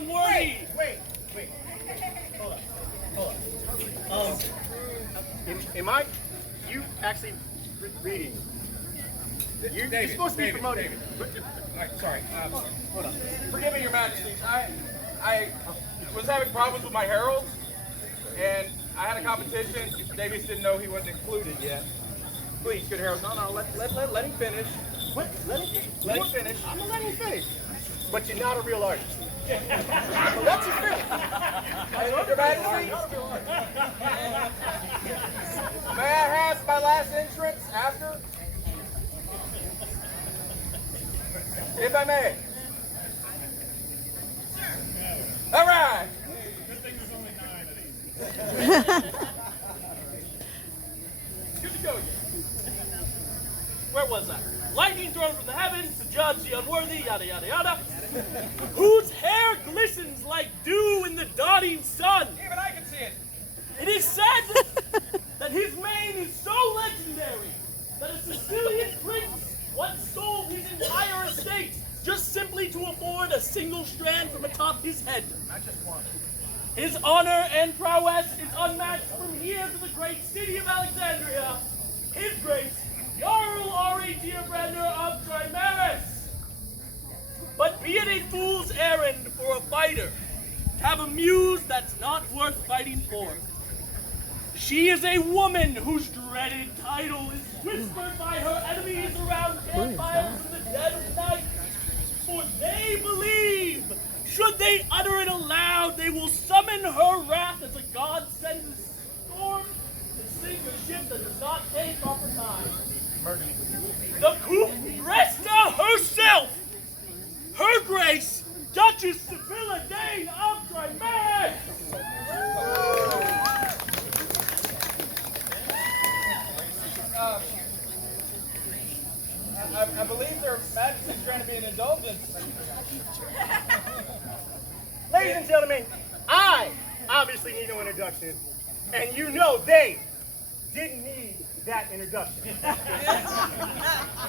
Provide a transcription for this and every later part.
unworthy. Wait. Hold on. Am I? You actually reading? You're supposed to be promoted. All right, sorry. Hold on. Forgive me, Your Majesty. I was having problems with my heralds, and I had a competition. Davies didn't know he wasn't included yet. Please, good herald. No, let him finish. What? Let him finish. I'm gonna let him finish. But you're not a real artist. I'll let you finish. Your Majesty, may I have my last entrance after? If I may. All right. Good thing there's only 9 of these. Good to go again. Where was I? Lightning thrown from the heavens to judge the unworthy, yada yada yada. Whose hair glistens like dew in the dawning sun. Even I can see it. It is said that his mane is so legendary that a Sicilian prince once sold his entire estate just simply to afford a single strand from atop his head. Not just one. His honor and prowess is unmatched from here to the great city of Alexandria. His Grace, Jarl Ari Tierbrander of Trimaris. But be it a fool's errand for a fighter to have a muse that's not worth fighting for. She is a woman whose dreaded title is whispered by her enemies around campfires in the dead of night. For they believe, should they utter it aloud, they will summon her wrath as a god sends a storm to sink a ship that does not pay proper time. The Cupresta herself, her Grace, Duchess Sibylla Dane of Trimaris! I believe their Majesty's trying to be an indulgence. Ladies and gentlemen, I obviously need no introduction, and you know they didn't need that introduction.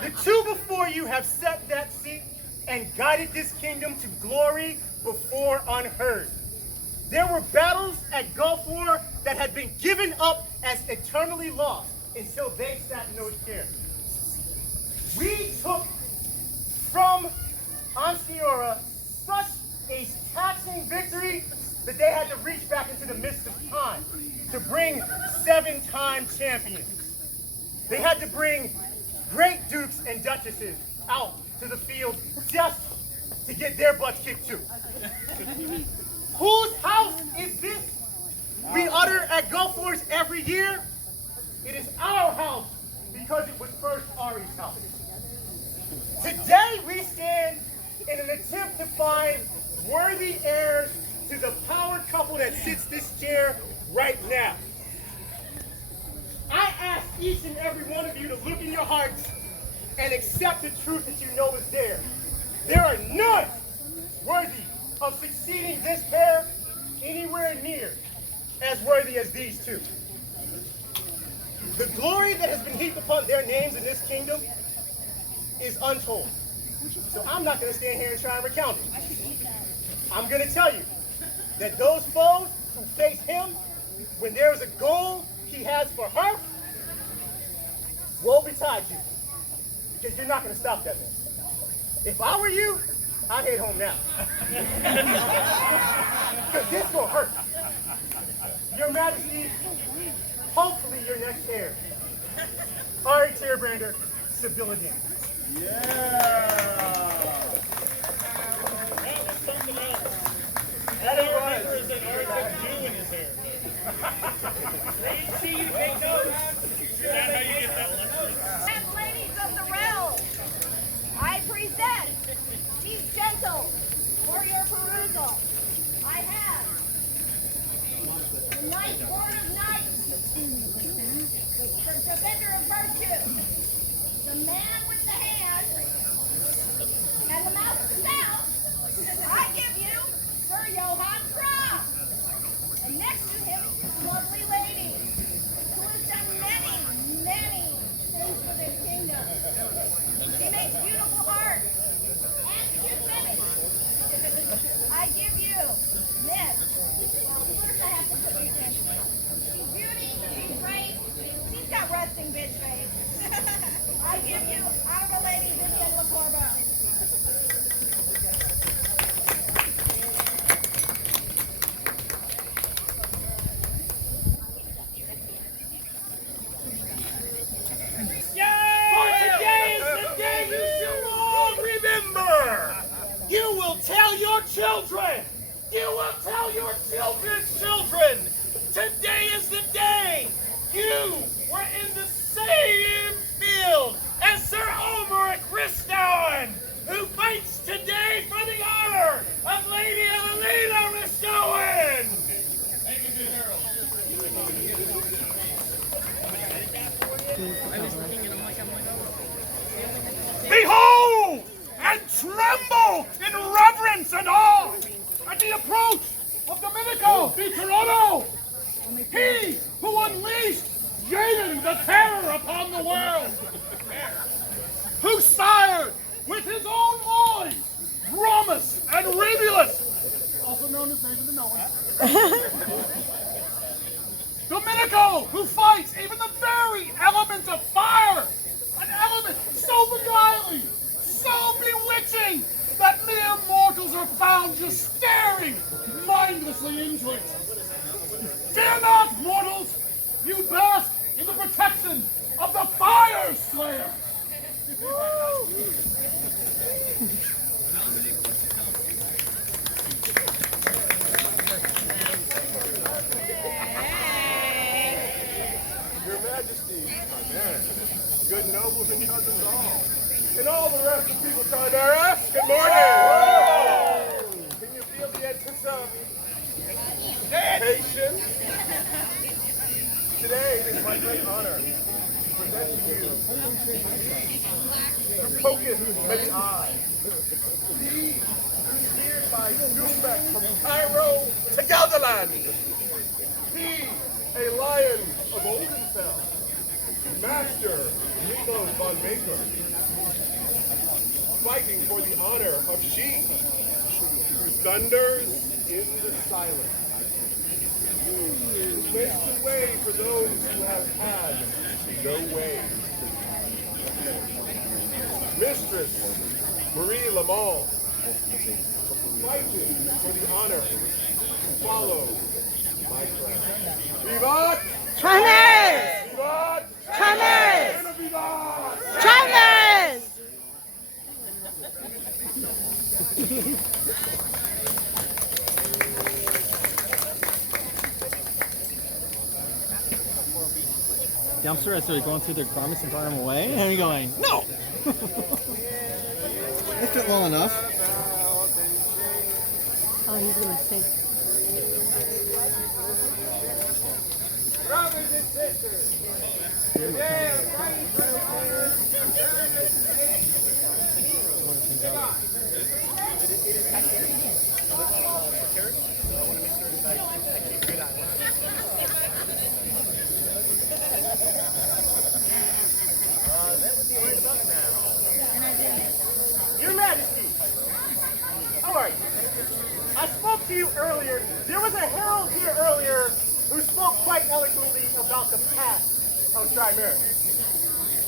The two before you have set that seat and guided this kingdom to glory before unheard. There were battles at Gulf War that had been given up as eternally lost until they sat in those chairs. We took from Ansiora such a taxing victory that they had to reach back into the mist of time to bring 7-time champions. They had to bring great dukes and duchesses out to the field just to get their butts kicked too. Whose house is this? We utter at Gulf Wars every year. It is our house because it was first Ari's house. Today we stand in an attempt to find worthy heirs to the power couple that sits this chair right now. I ask each and every one of you to look in your hearts and accept the truth that you know is there. There are none worthy of succeeding this pair anywhere near as worthy as these two. The glory that has been heaped upon their names in this kingdom is untold. So I'm not going to stand here and try and recount it. I'm going to tell you that those foes who face him, when there is a goal he has for her, woe betide you. Because you're not going to stop that man. If I were you, I'd head home now. Because this will hurt. Your Majesty, hopefully your next heir, Ari Tierbrander, Sibylla Dane. That was something else. That I remember is that Ari took dew in his hair. See, you take notes. Is that how you get that luxury? And ladies of the realm, I present these gentles for your perusal. I have the Knight Lord of Knights, the Defender of Virtue, the Man with the Hand, and the Mouth of South. I give you Sir Johann Croft. And next to him, a lovely lady who has done many, many things for this kingdom. She makes beautiful art and cute women. I give you embarrassing bitch face. I give you our lady Vivian LaCorbo. For today is the day you shall all remember. You will tell your children. You will tell your children's children. Today is the day you were in the same field as Sir Omeric Ristowen, who fights today for the honor of Lady Evelina Ristowen. Thank you, good Harold. Behold and tremble in reverence and awe at the approach of Domenico di Toronto, he who unleashed Jaden the Terror upon the world, who sired with his own boys, Romus and Remulus, also known as David the Knower. Domenico, who fights even the very element of fire, an element so beguiling, so bewitching, that mere mortals are found just staring mindlessly into it. Fear not, mortals, you bask in the protection of the Fire Slayer. Your Majesty, good nobles and cousins all, and all the rest of people Trimaris, good morning! Can you feel the anticipation? Today it is my great honor to present to you the Pocus Medii, the steered by Dumbek from Cairo to Gelderland. He, a lion of Oldenfell, Master Nico von Baker, fighting for the honor of she who thunders in the silence, who makes the way for those who have had no way. Mistress Marie Lamont, fighting for the honor to follow my crown. Vivat! Trimaris! Vivat! Trimaris! Vivat! Trimaris! Dumpster as they're going through their garments and throwing them away, and you're going, no! They fit well enough. Oh, he's gonna sing. Brothers and sisters, today I'm fighting for the honor of Your Majesty, how are you? I spoke to you earlier. There was a herald here earlier who spoke quite eloquently about the past of Trimaris.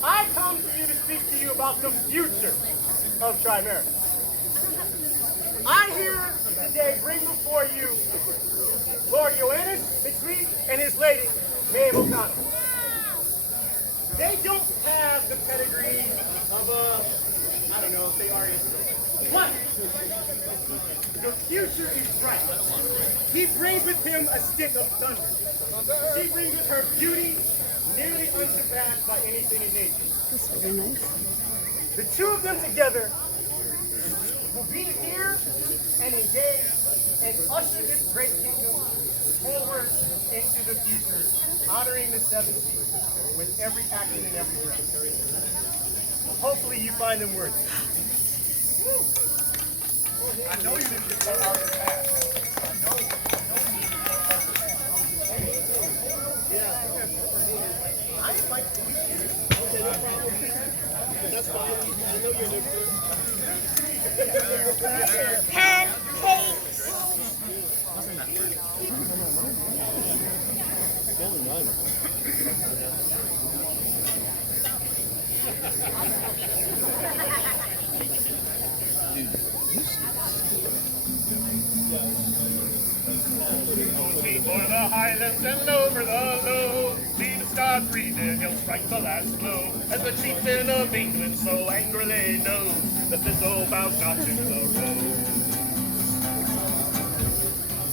I come to you to speak to you about the future of Trimaris. I here today bring before you Lord Ioannis McSweet and his lady, Maeve O'Connell. They don't have the pedigree of I don't know, say Arya. But the future is bright. He brings with him a stick of thunder. She brings with her beauty nearly unsurpassed by anything in nature. That's very nice. The two of them together will be here and engage and usher this great kingdom forward into the future, honoring the seven seas with every action and every word. Hopefully you find them worthy. I know you didn't get that out of the past. I know you I'd like to meet you. Okay, no problem. That's fine. I know you're there. Pancakes. highlands and over the low. See the star breathing, he'll strike the last blow. As the chieftain of England so angrily knows that thistle bows not to the rose.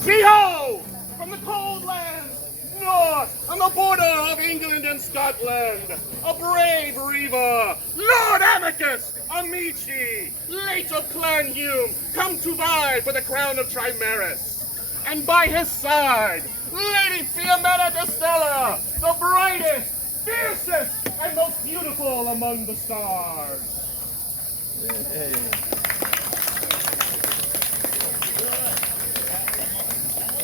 Behold, from the cold lands north, on the border of England and Scotland, a brave reiver, Lord Amicus Amici, late of Clan Hume, come to vie for the crown of Trimaris. And by his side, Lady Fiametta d'Estella, the brightest, fiercest, and most beautiful among the stars. Hey.